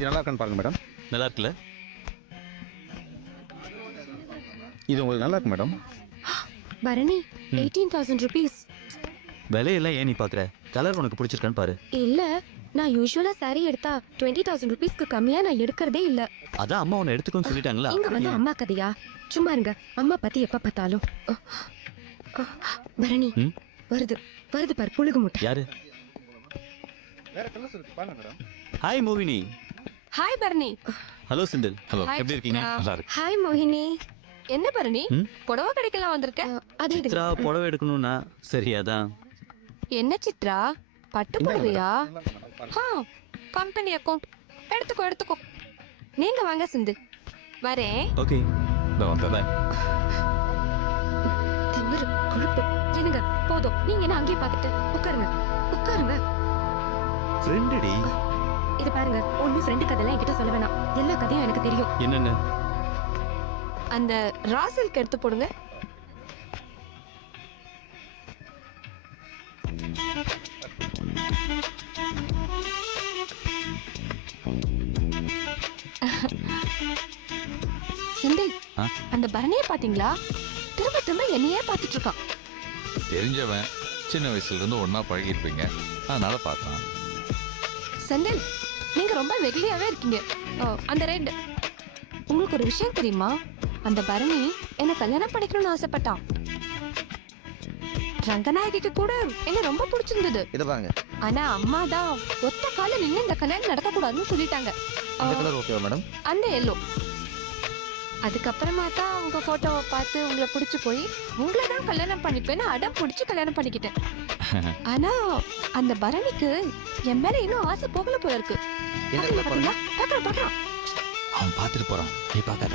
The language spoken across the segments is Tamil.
இது நல்லா இருக்கான்னு பாருங்க மேடம். நல்லா இருக்குல்ல? இது உங்களுக்கு நல்லா இருக்கு மேடம். பரணி 18,000 rupees. விலையெல்லாம் ஏன் நீ பார்க்குற? கலர் உனக்கு பிடிச்சிருக்கான்னு பாரு. இல்ல, நான் யூசுவலா saree எடுத்தா 20,000 rupeesக்கு கம்மியா நான் எடுக்கிறதே இல்ல. அதான் அம்மா உன்னை எடுத்துக்கோன்னு சொல்லிட்டாங்களா? இங்க வந்து அம்மா கதையா? சும்மா இருங்க. அம்மா பத்தி எப்ப பார்த்தாலும். பரணி வருது வருது பாரு புழுகு முட்டை. யாரு? வேற கலர்ஸ் இருக்கு பாருங்க மேடம். ஹாய் மோகினி. ஹாய் பரணி. ஹலோ சிந்தில். ஹலோ, எப்படி இருக்கீங்க? நல்லா இருக்கு. ஹாய் மோகினி. என்ன பரணி புடவை கடைக்கெல்லாம் வந்திருக்க? அது சித்ரா புடவை எடுக்கணும்னா சரி அதான். என்ன சித்ரா பட்டு புடவையா? கம்பெனி அக்கௌண்ட் எடுத்துக்கோ எடுத்துக்கோ. நீங்க வாங்க சிந்து. வரேன். ஓகே வந்துடுறேன். திமிரு கொழுப்பு. என்னங்க போதும். நீங்க என்ன அங்கேயே பார்த்துட்டு உட்காருங்க உட்காருங்க. ஃப்ரெண்டடி. இது பாருங்க, ஒன்னும் ஃப்ரெண்டு கதையெல்லாம் என்கிட்ட சொல்ல வேணாம். எல்லா கதையும் எனக்கு தெரியும். என்னென்ன? அந்த ராசலுக்கு எடுத்து போடுங்க. செந்தில், அந்த பரணியை பாத்தீங்களா? திரும்ப திரும்ப என்னையே பார்த்துட்டு இருக்கான். தெரிஞ்சவன், சின்ன வயசுல இருந்து ஒன்னா பழகிருப்பீங்க, அதனால பார்த்தான். செந்தில், நீங்க ரொம்ப வெகுளியாவே இருக்கீங்க. அந்த ரெட், உங்களுக்கு ஒரு விஷயம் தெரியுமா? அந்த பரணி என்ன கல்யாணம் பண்ணிக்கணும்னு ஆசைப்பட்டான். ரங்கநாயகிக்கு கூட என்ன ரொம்ப பிடிச்சிருந்தது. இத பாருங்க. ஆனா அம்மா தான் ஒத்த கால நின்னு இந்த கல்யாணம் நடக்க கூடாதுன்னு சொல்லிட்டாங்க. இந்த கலர் ஓகேவா மேடம்? அந்த எல்லோ. அதுக்கப்புறமா தான் உங்க போட்டோவை பார்த்து உங்களை பிடிச்சு போய் உங்களை தான் கல்யாணம் பண்ணிப்பேன்னு அடம் பிடிச்சு கல்யாணம் பண்ணிக்கிட்டேன். ஆனா அந்த பரணிக்கு என் மேல இன்னும் ஆசை போகல போல இருக்கு. பாத்தீங்களா? பாக்கலாம். அவன் பார்த்துட்டு போறான், நீ பார்க்காத.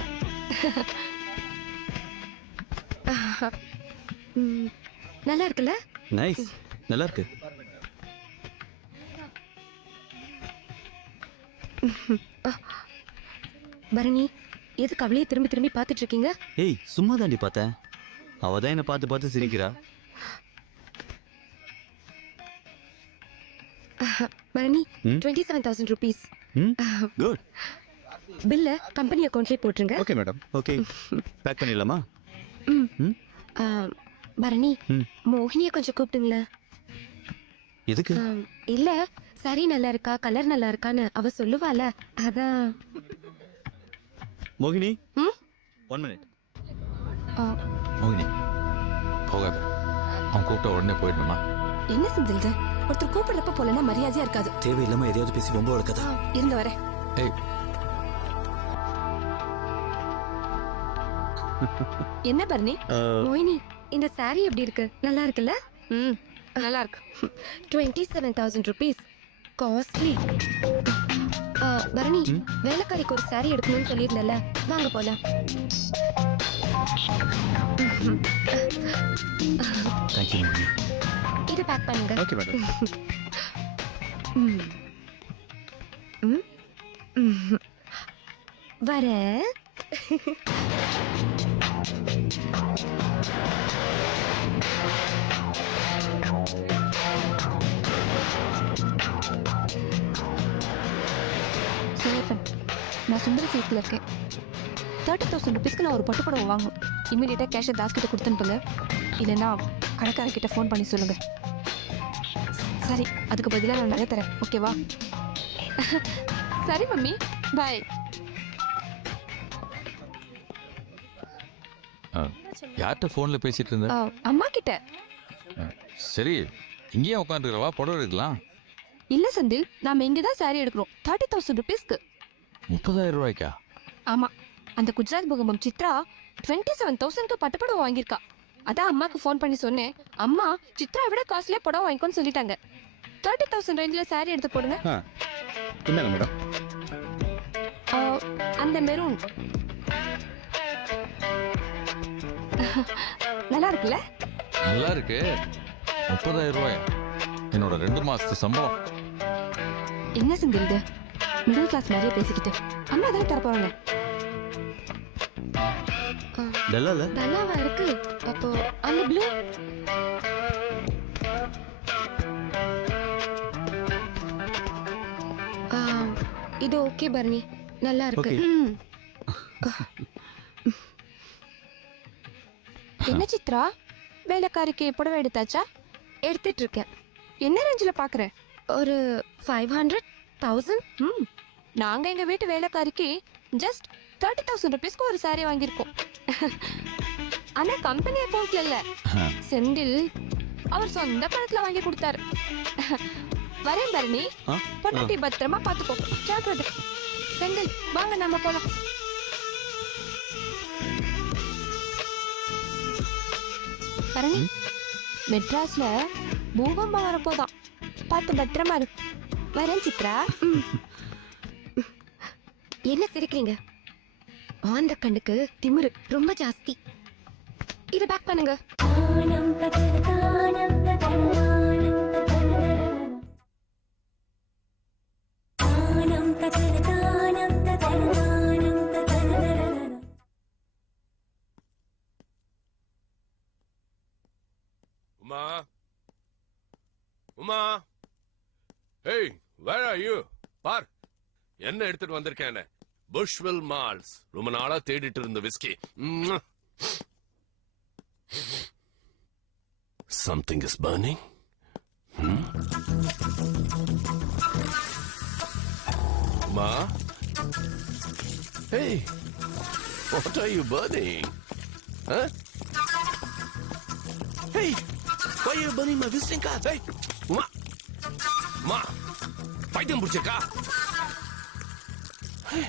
நல்லா இருக்குல்ல? நைஸ், நல்லா இருக்கு. பரணி, எதுக்கு அவளையே திரும்பி திரும்பி பார்த்துட்டு இருக்கீங்க? ஏய் சும்மா தாண்டி பார்த்தேன். அவ தான் என்ன பார்த்து பார்த்து சிரிக்கிறா. பரணி 27,000 rupees. குட். பில்ல கம்பெனி அக்கௌண்ட்லயே போட்டுருங்க. Okay madam. ஓகே பேக் பண்ணிடலாமா? பரணி, மோகினியை கொஞ்சம் கூப்பிட்டுங்களேன். எதுக்கு? இல்ல, சரி நல்லா இருக்கா கலர் நல்லா இருக்கான்னு அவ சொல்லுவால, அதான். மோகினி 1 minute. மோகினி போகாத, அவன் கூப்பிட்ட உடனே போயிடணுமா? என்ன செஞ்சிருக்க? ஒருத்தர் கூப்பிடுறப்ப போலன்னா மரியாதையா இருக்காது. தேவையில்லாம எதையாவது பேசி ரொம்ப வளர்க்கதா. இருங்க வரேன். ஏய், என்ன பரணி? மோகினி, இந்த சாரி எப்படி இருக்கு? நல்லா இருக்குல்ல? நல்லா இருக்கு. 27,000 rupees. காஸ்ட்லி. பரணி, வேலைக்காரிக்கு ஒரு சாரி எடுக்கணும்னு சொல்லியிருந்தல, வாங்க போலாம். தேங்க்யூ மோகினி. இதை பேக் பண்ணுங்க. Okay madam. வர. நான் சுந்தர சில்க்ல இருக்கேன். 30,000 rupeesக்கு நான் ஒரு பட்டுப்புடவை வாங்கணும். இமீடியட்டா கேஷை தாஸ் கிட்ட கொடுத்துனுப்புங்க. இல்லைன்னா கடைக்காரர்கிட்ட ஃபோன் பண்ணி சொல்லுங்க. சரி, அதுக்கு பதிலாக நான் நகை தரேன். ஓகேவா? சரி மம்மி, பாய். யார்கிட்ட ஃபோனில் பேசிட்டு இருந்த? அம்மா கிட்ட. சரி, இங்கேயே உட்காந்துருக்கவா, புடவை எடுக்கலாம். இல்ல செந்தில், நாம இங்க தான் சாரி எடுக்கிறோம். 30,000 rupeesக்கு. 30,000 ரூபாய்க்கா? ஆமா, அந்த குஜராத் பூகம்பம் சித்ரா 27,000க்கு பட்டுப்புடவை வாங்கியிருக்கா. அதான் அம்மாக்கு ஃபோன் பண்ணி சொன்னேன். அம்மா சித்ரா விட காஸ்ட்லியா புடவை வாங்கிக்கோன்னு சொல்லிட்டாங்க. 30,000 ரேஞ்சில் சாரி எடுத்து போடுங்க. என்னங்க மேடம்? அந்த மெரூன் நல்லா இருக்குல்ல? நல்லா இருக்கு. 30,000 ரூபாயா? என்னோட 2 மாசத்து சம்பளம். என்ன செந்தில் இது? மிடில் கிளாஸ் மாதிரியே பேசிக்கிட்டு. அம்மா தான் தர போறாங்க. டல்லாவா இருக்கு? அப்போ அந்த ப்ளூ இது ஓகே பரணி, நல்லா இருக்கு. Okay. ம். என்ன சித்ரா, வேலைக்காரிக்கு புடவை எடுத்தாச்சா? எடுத்துட்டு இருக்கேன். என்ன ரேஞ்சில் பார்க்குறேன்? ஒரு 500,000. ம், நாங்கள் எங்கள் வீட்டு வேலைக்காரிக்கு ஜஸ்ட் 30,000 ருபீஸ்க்கு ஒரு saree வாங்கியிருக்கோம். ஆனால் கம்பெனி அக்கௌண்ட்ல இல்லை, செந்தில் அவர் சொந்த பணத்தில் வாங்கி கொடுத்தாரு. வரேன் பரணி, ஆ? பொட்டாட்டி பத்திரமா பார்த்துக்கோ. ஜாக்கிரதை. செந்தில் வாங்க நம்ம போலாம். பரணி, மெட்ராஸ்ல பூகம்பம் வரப்போதான், பார்த்து பத்திரமா இரு. வரேன் சித்ரா. என்ன சிரிக்கிறீங்க? ஆந்த கண்ணுக்கு திமிரு ரொம்ப ஜாஸ்தி. இதை பேக் பண்ணுங்க. Uma Uma, hey, where are you? பார், என்ன எடுத்துட்டு வந்திருக்கேன். புஷ்வெல் மால்ஸ், ரொம்ப நாளா தேடிட்டு இருந்த whisky. Something is burning. Ma? Hey, what are you burning? Huh? Hey, why are you burning my visiting card? Hey, Ma! Ma! பைத்தியம் பிடிச்சிருக்கா? Hey,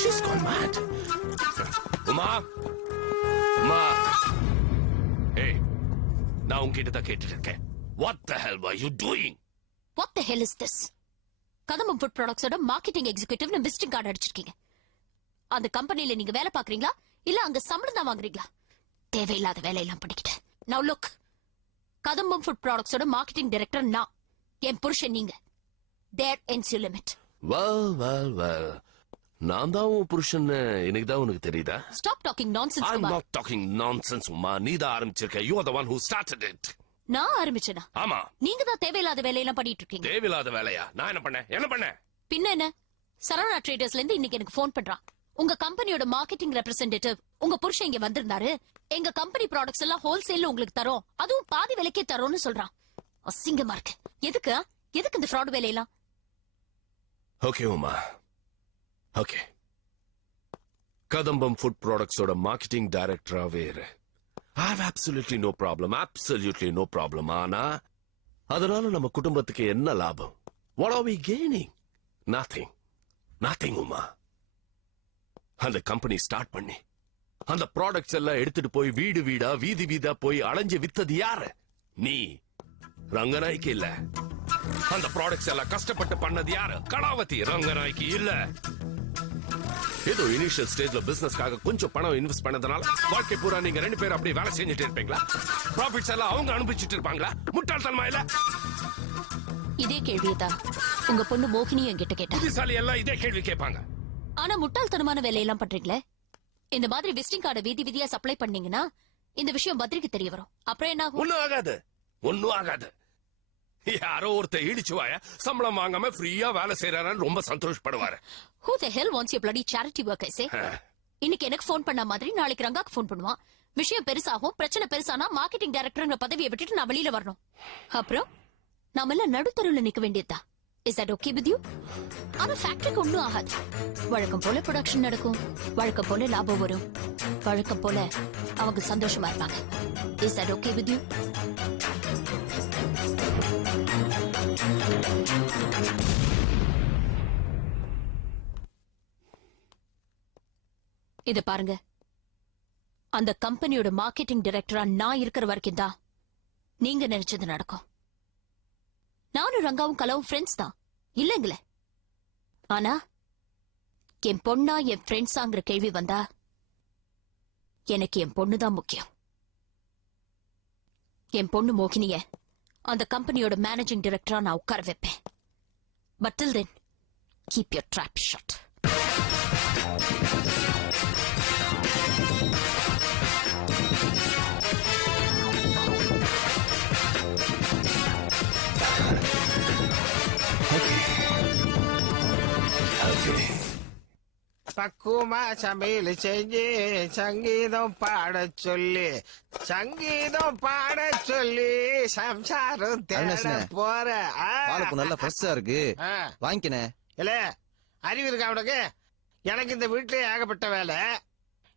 she's gone mad. Uma, Uma. Hey, நான் உன்கிட்ட தான் கேட்டுட்டு இருக்கேன். What the hell were you doing? What the hell is this? Kadambam food ப்ராடக்ட்ஸோட மார்க்கெட்டிங் எக்ஸிகியூட்டிவ் விசிட்டிங் கார்டு அடிச்சிருக்கீங்க. அந்த கம்பெனில நீங்க வேலை பாக்குறீங்களா இல்ல அங்க சம்பளம் தான் வாங்குறீங்களா? தேவையில்லாத வேலையெல்லாம் பண்ணிக்கிட்டு. Now look, கதம்பம் ஃபுட் ப்ராடக்ட்ஸோட மார்க்கெட்டிங் டைரக்டர் நான், என் புருஷன் நீங்க. There ends your limit. Well. நான் தான் உன் புருஷன் எனக்கு தான் உனக்கு தெரியுதா? Stop talking nonsense, I'm Kumar. not talking nonsense, Uma. நீ தான் ஆரம்பிச்சிருக்க. You are the one who started it. நான் ஆரம்பிச்சேனா? ஆமா. நீங்க தான் தேவையில்லாத வேலையெல்லாம் பண்ணிட்டு இருக்கீங்க. தேவையில்லாத வேலையா? நான் என்ன பண்ணேன்? பின்ன என்ன? சரவணா ட்ரேடர்ஸ்ல இருந்து இன்னைக்கு எனக்கு ஃபோன் பண்றான். உங்க கம்பெனியோட மார்க்கெட்டிங் ரெப்ரசன்டேட்டிவ் உங்க புருஷன் இங்க வந்திருந்தாரு. எங்க கம்பெனி ப்ராடக்ட்ஸ் எல்லாம் ஹோல்சேல்ல உங்களுக்கு தரோம், அதுவும் பாதி விலைக்கே தரோம்னு சொல்றான். அசிங்கமா இருக்கு. எதுக்கு இந்த ஃப்ராட் வேலையெல்லாம்? Okay Uma, okay. கதம்பம் ஃபுட் ப்ராடக்ட்ஸோட மார்க்கெட்டிங் டைரக்டராவே இரு. I have absolutely no problem. ஆனா அதனால நம்ம குடும்பத்துக்கு என்ன லாபம்? What are we gaining? Nothing Uma. அந்த கம்பெனி ஸ்டார்ட் பண்ணி அந்த ப்ராடக்ட்ஸ் எல்லாம் எடுத்துட்டு போய் வீடு வீடா வீதி வீதா போய் அலைஞ்சு வித்தது யாரு? நீ. ரங்கநாய்க்கு இல்ல. அந்த ப்ராடக்ட்ஸ் எல்லாம் கஷ்டப்பட்டு பண்ணது யாரு? கலாவதி. ரங்கநாய்க்கு இல்ல. ஏதோ இனிஷியல் ஸ்டேஜ்ல பிசினஸ்க்காக கொஞ்சம் பணம் இன்வெஸ்ட் பண்ணதுனால வாழ்க்கை பூரா நீங்க ரெண்டு பேரும் அப்படியே வேலை செஞ்சுட்டு இருப்பீங்களா? ப்ராஃபிட்ஸ் எல்லாம் அவங்க அனுபவிச்சுட்டு இருப்பாங்களா? முட்டாள்தனமா இல்ல? இதே கேள்வியதான் உங்க பொண்ணு மோகினி என்கிட்ட கேட்டா. புத்திசாலி எல்லாம் இதே கேள்வி கேட்பாங்க. ஆனா முட்டாள்தனமான வேலையெல்லாம் பண்றீங்களே. இந்த மாதிரி விசிட்டிங் கார்டை வீதி வீதியா சப்ளை பண்ணீங்கன்னா இந்த விஷயம் பத்திரிக்கை தெரிய வரும். அப்புறம் என்ன ஆகும்? ஒன்னும் ஆகாது. யாரோ ஒருத்தர் இடிச்சு வாய சம்பளம் வாங்காம ஃப்ரீயா வேலை செய்யறாரு, ரொம்ப சந்தோஷப்படுவாரு. Who the hell wants your bloody charity work, I say? இன்னைக்கு எனக்கு ஃபோன் பண்ண மாதிரி நாளைக்கு ரங்காக்கு ஃபோன் பண்ணுவான். விஷயம் பெருசாகும், பிரச்சனை பெருசானா மார்க்கெட்டிங் டைரக்டர்ங்கிற பதவியை விட்டுட்டு நான் வெளியில வரணும். அப்புறம் நாம எல்லாம் நடுத்தருவில் நிக்க வேண்டியதா? Is that okay with you? ஆனா ஃபேக்டரிக்கு ஒண்ணும் ஆகாது. வழக்கம் போல ப்ரொடக்ஷன் நடக்கும், வழக்கம் போல லாபம் வரும், வழக்கம் போல அவங்க சந்தோஷமா இருப்பாங்க. Is that okay with you? இத பாருங்க, அந்த கம்பெனியோட மார்க்கெட்டிங் டைரக்டரா நான் இருக்கிற வரைக்கும் தான் நீங்க நினைச்சது நடக்கும். நானும் ரங்காவும் கலாவும் ஃப்ரெண்ட்ஸ் தான் இல்லைங்களே. ஆனா என் பொண்ணா என் ஃப்ரெண்ட்ஸாங்கிற கேள்வி வந்தா எனக்கு என் பொண்ணுதான் முக்கியம். என் பொண்ணு மோகினிய அந்த கம்பெனியோட மேனேஜிங் டைரக்டரா நான் உட்கார வைப்பேன். But till then keep your trap shut. Okay. பக்குவமா சமையல் செஞ்சு சங்கீதம் பாட சொல்லி சம்சாரம் தேட அருணாசனே, போற வாழைப்பூ நல்லா ஃப்ரெஷ்ஷா இருக்கு, வாங்கிக்கனே. இல்ல அறிவு இருக்கா உனக்கு? எனக்கு இந்த வீட்டுல ஏகப்பட்ட வேலை.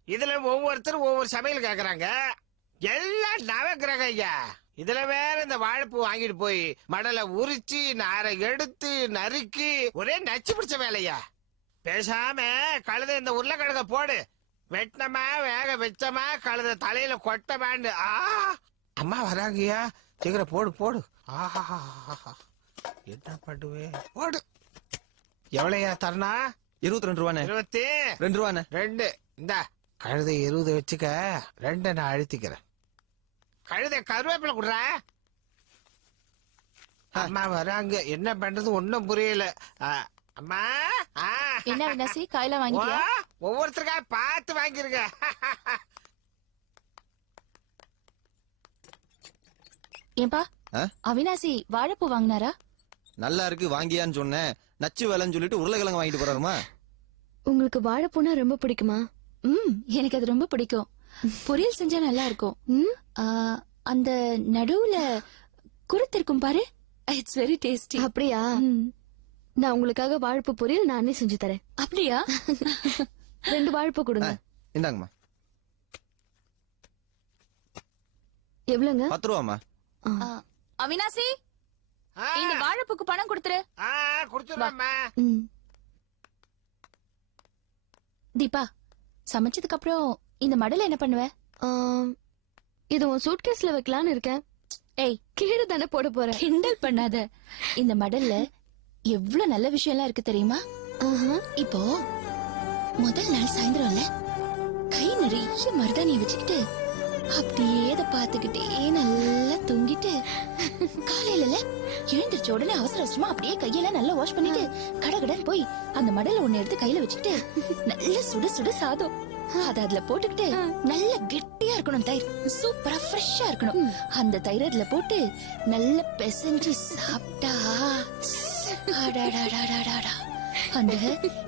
இதுல ஒவ்வொருத்தரும் ஒவ்வொரு சமையல் கேக்குறாங்க. எல்லாம் நவக்கிரகம் ஐயா. இதுல வேற இந்த வாழைப்பூ வாங்கிட்டு போய் மடலை உரிச்சு நாரை எடுத்து நறுக்கி ஒரே நச்சு பிடிச்ச வேலையா. பேசாம கழுத இந்த உருளைக்கிழங்க போடு, வெட்டினமா வேக வச்சமா கழுத தலையில கொட்டமாண்டு. அம்மா வராங்கய்யா, சீக்கிரம் போடு போடு. ஆஹா என்ன பண்ணுவே, போடு. எவ்வளையா தரணா? 22 ரூபாண்ணே. 22 ரூபாண்ணே. 2 இந்த கழுத 20 வச்சுக்க, 2 நான் அழுத்திக்கிறேன். கழுத கருவேப்பிலை குடுற. அம்மா வராங்க, என்ன பண்றது ஒன்னும் புரியல. அம்மா என்ன வினாசி காயில வாங்கிட்டியா? ஒவ்வொருத்தருக்கா பார்த்து வாங்கிருக்க. ஏன்பா ஆ? அவினாசி வாழைப்பூ வாங்கினாரா? நல்லா இருக்கு வாங்கியான்னு சொன்னேன். நச்சு வேலைன்னு சொல்லிட்டு உருளைக்கிழங்கு வாங்கிட்டு போறாருமா. உங்களுக்கு வாழைப்பூனா ரொம்ப பிடிக்குமா? எனக்கு அது ரொம்ப பிடிக்கும். பொரியல் செஞ்சா நல்லா இருக்கும். அந்த நடுவுல குருத்து இருக்கும் பாரு, இட்ஸ் வெரி டேஸ்டி. அப்படியா? நான் உங்களுக்காக வாழைப்பூ பொரியல் நானே செஞ்சு தரேன். அப்படியா? 2 வாழைப்பூ கொடுங்க. இந்தாங்கம்மா. எவ்வளவுங்க? 10 ரூபாமா. அவினாசி, இந்த வாழைப்பூக்கு பணம் கொடுத்துரு. குடுத்துருவாம்மா. தீபா, சமைச்சதுக்கு அப்புறம் இந்த மடல என்ன பண்ணுவ? இது உன் சூட்கேஸ்ல வைக்கலான்னு இருக்கேன். ஏய், கீழே தானே போட போறேன். கிண்டல் பண்ணாத. இந்த மடல்ல எவ்வளவு நல்ல விஷயம் எல்லாம் இருக்கு தெரியுமா? இப்போ முதல் நாள் சாயந்தரம்ல கை நிறைய மருதாணியை வச்சுக்கிட்டு அப்படியே அதை பாத்துக்கிட்டே நல்லா தூங்கிட்டு காலையில எழுந்திரிச்ச உடனே அவசர அவசரமா அப்படியே கையெல்லாம் நல்லா வாஷ் பண்ணிட்டு கடகடன் போய் அந்த மடல ஒண்ணு எடுத்து கையில வச்சுக்கிட்டு நல்ல சுட சுட சாதம் அத அதுல போட்டுக்கிட்டு நல்ல கெட்டியா இருக்கணும். தயிர் சூப்பரா ஃப்ரெஷ்ஷா இருக்கணும். அந்த தயிர் அதுல போட்டு நல்ல பெசஞ்சு சாப்பிட்டா அந்த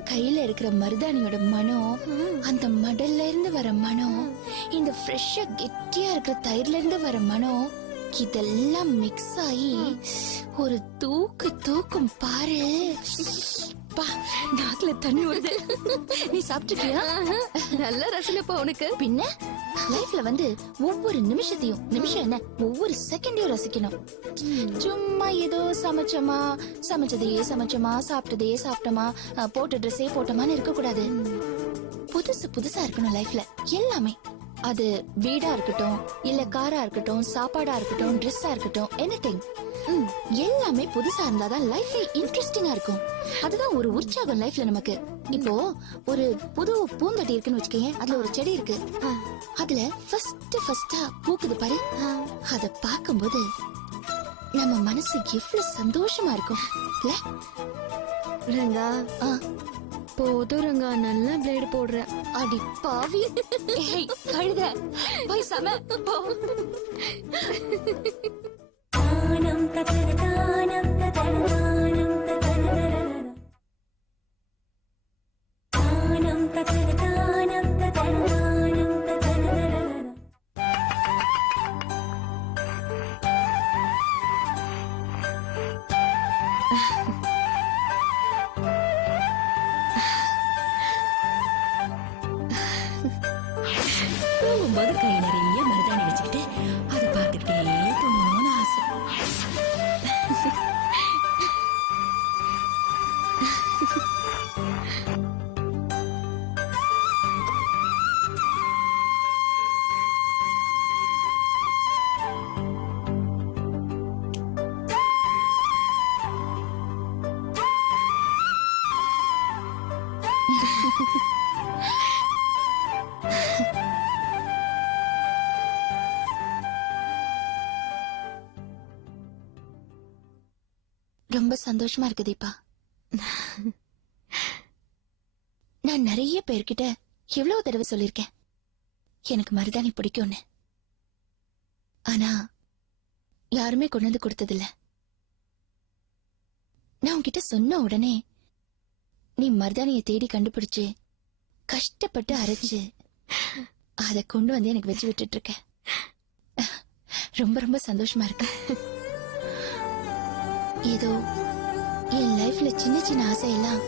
கையில இருக்கிற மருதாணியோட மனம், அந்த மடல்ல இருந்து வர மனம், இந்த ஃப்ரெஷ்ஷா கெட்டியா இருக்கிற தயிர்ல இருந்து வர மனம், இதெல்லாம் மிக்ஸ் ஆகி ஒரு தூக்கும் பாரு. நாக்குல தண்ணி வருது. நீ சாப்பிட்டுக்கியா? நல்ல ரசனைப்பா உனக்கு. பின்ன லைஃப்ல வந்து ஒவ்வொரு நிமிஷத்தையும், நிமிஷம் என்ன, ஒவ்வொரு செகண்டையும் ரசிக்கணும். சும்மா ஏதோ சமைச்சதையே சமைச்சோமா, சாப்பிட்டதையே சாப்பிட்டோமா, போட்ட ட்ரெஸ்ஸே போட்டோமான்னு இருக்க கூடாது. புதுசா இருக்கணும் லைஃப்ல எல்லாமே. அது வீடா இருக்கட்டும், இல்ல காரா இருக்கட்டும், சாப்பாடா இருக்கட்டும், ட்ரெஸ்ஸா இருக்கட்டும், எனிதிங். எல்லாமே புதுசா இருந்தாதான் லைஃபே இன்ட்ரெஸ்டிங்கா இருக்கும். அதுதான் ஒரு உற்சாகம் லைஃப்ல நமக்கு. இப்போ ஒரு புது பூந்தொட்டி இருக்குன்னு வச்சுக்கேன், அதுல ஒரு செடி இருக்கு. அதுல ஃபர்ஸ்டா பூக்குது பாரு. அத பாக்கும்போது நம்ம மனசு எவ்வளவு சந்தோஷமா இருக்கும் இல்ல? ரங்கா, போதும் ரங்கா, நல்லா பிளேடு போடுற. அடி பாவி. ஏய் கழுத, போய் சம போ. தூங்கும்போது கை நிறைய மருதாணி வச்சுக்கிட்டு அதை பார்த்துக்கிட்டே தூங்கணும்னு ஆசை. ரொம்ப சந்தோஷமா இருக்கு தீபா. நான் நிறைய பேர்கிட்ட எவ்வளவு தடவை சொல்லிருக்கேன் எனக்கு மருதாணி பிடிக்கும்னு. ஆனா யாருமே கொண்டு வந்து கொடுத்ததில்ல. நான் உன்கிட்ட சொன்ன உடனே நீ மருதாணியை தேடி கண்டுபிடிச்சு கஷ்டப்பட்டு அரைச்சு அத கொண்டு வந்து எனக்கு வச்சு விட்டுட்டு இருக்கேன். ரொம்ப ரொம்ப சந்தோஷமா இருக்கு. ஏதோ என் லைஃப்ல சின்ன சின்ன ஆசையெல்லாம்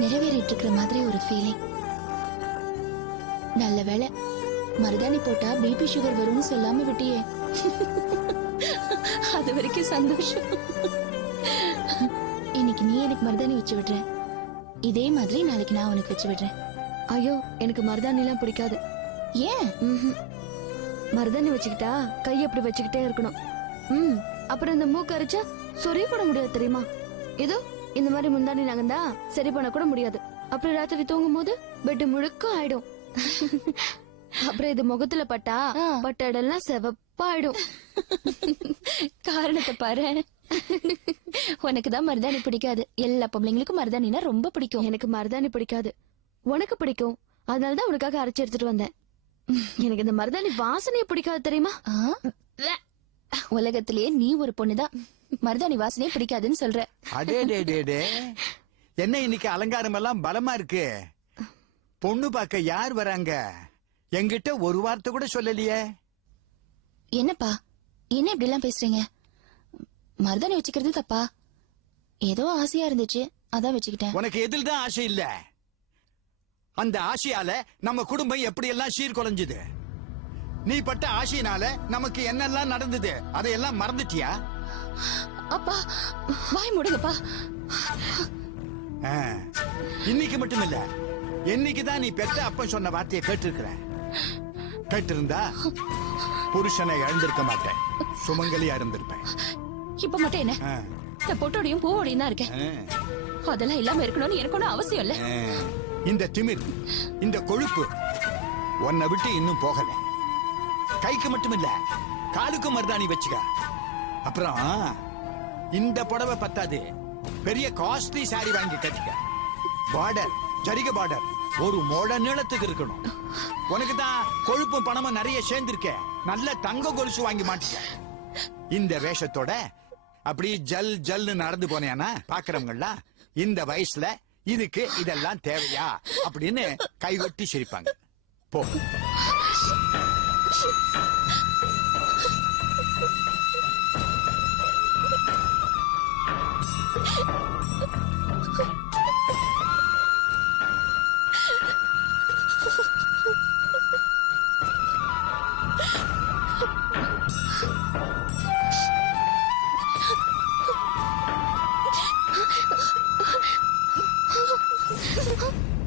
நிறைவேறிட்டு இருக்கிற மாதிரி ஒரு ஃபீலிங். நல்ல வேளை மருதாணி போட்டா பிபி சுகர் வரும்னு சொல்லாம விட்டியே. அது வரைக்கும் சந்தோஷம். இன்னைக்கு நீ எனக்கு மருதாணி வச்சு விடுற, இதே மாதிரி நாளைக்கு நான் உனக்கு வச்சு விடுறேன். ஐயோ எனக்கு மருதாணி எல்லாம் பிடிக்காது. ஏன்? மருதாணி வச்சுக்கிட்டா கை அப்படி வச்சுக்கிட்டே இருக்கணும். அப்புறம் இந்த மூக்கு அரைச்சா சொரிய கூட முடியாது தெரியுமா? ஏதோ இந்த மாதிரி முந்தாணி நகர்ந்தா சரி பண்ண கூட முடியாது. அப்புறம் ராத்திரி தூங்கும் போது பெட் முழுக்க ஆயிடும். அப்புறம் இது முகத்துல பட்டா பட்டடெல்லாம் செவப்பாயிடும். காரணத்தை பாரு. உனக்கு தான் மருதாணி பிடிக்காது. எல்லா பொம்பளைங்களுக்கும் மருதாணினா ரொம்ப பிடிக்கும். எனக்கு மருதாணி பிடிக்காது, உனக்கு பிடிக்கும். அதனாலதான் உனக்காக அரைச்சு எடுத்துட்டு வந்தேன். எனக்கு இந்த மருதாணி வாசனையே பிடிக்காது தெரியுமா? உலகத்திலேயே நீ ஒரு பொண்ணுதான் மருதாணி வாசனையே பிடிக்காதுன்னு சொல்ற. அடே டே டே டே, என்ன இன்னைக்கு அலங்காரம் எல்லாம் பலமா இருக்கு. பொண்ணு பார்க்க யார் வராங்க? என்கிட்ட ஒரு வார்த்தை கூட சொல்லலையே. என்னப்பா என்ன இப்படி எல்லாம் பேசுறீங்க? மருதாணி வச்சுக்கிறது தப்பா? ஏதோ ஆசையா இருந்துச்சு அதான் வச்சுக்கிட்டேன். உனக்கு எதில் தான் ஆசை இல்ல? அந்த ஆசையால நம்ம குடும்பம் எப்படி எல்லாம் சீர்குலைஞ்சுது. நீ பட்ட ஆசையினால நமக்கு என்னெல்லாம் நடந்தது அதையெல்லாம் மறந்துட்டியா? அப்பா வாய் மூடுங்கப்பா. இன்னைக்கு மட்டும் இல்ல, என்னைக்குதான் நீ பெற்ற அப்பன் சொன்ன வார்த்தையை கேட்டிருக்கிற. கேட்டிருந்தா புருஷனை இழந்திருக்க மாட்டேன், சுமங்கலியா இருந்திருப்பேன். இப்ப மட்டும் என்ன, இந்த பொட்டோடையும் பூவோடையும் தான் இருக்கேன். அதெல்லாம் இல்லாம இருக்கணும்னு எனக்கு ஒன்னும் அவசியம் இல்ல. இந்த திமிர், இந்த கொழுப்பு உன்னை விட்டு இன்னும் போகல. கைக்கு மட்டும் இல்ல, காலுக்கும் மருதாணி வச்சுக்க. அப்புறம் இந்த புடவை பத்தாது, பெரிய காஸ்ட்லி சாரி வாங்கி கட்டிக்க. பார்டர், ஜரிகை பார்டர் ஒரு மோட நீளத்துக்கு இருக்கணும். உனக்கு தான் கொழுப்பும் பணமும் நிறைய சேர்ந்திருக்க, நல்ல தங்க கொலுசு வாங்கி மாட்டிக்க. இந்த வேஷத்தோட அப்படி ஜல் ஜல்னு நடந்து போனேன்னா பாக்குறவங்கலாம் இந்த வயசுல இதுக்கு இதெல்லாம் தேவையா அப்படின்னு கைவட்டி சிரிப்பாங்க. போ. Oh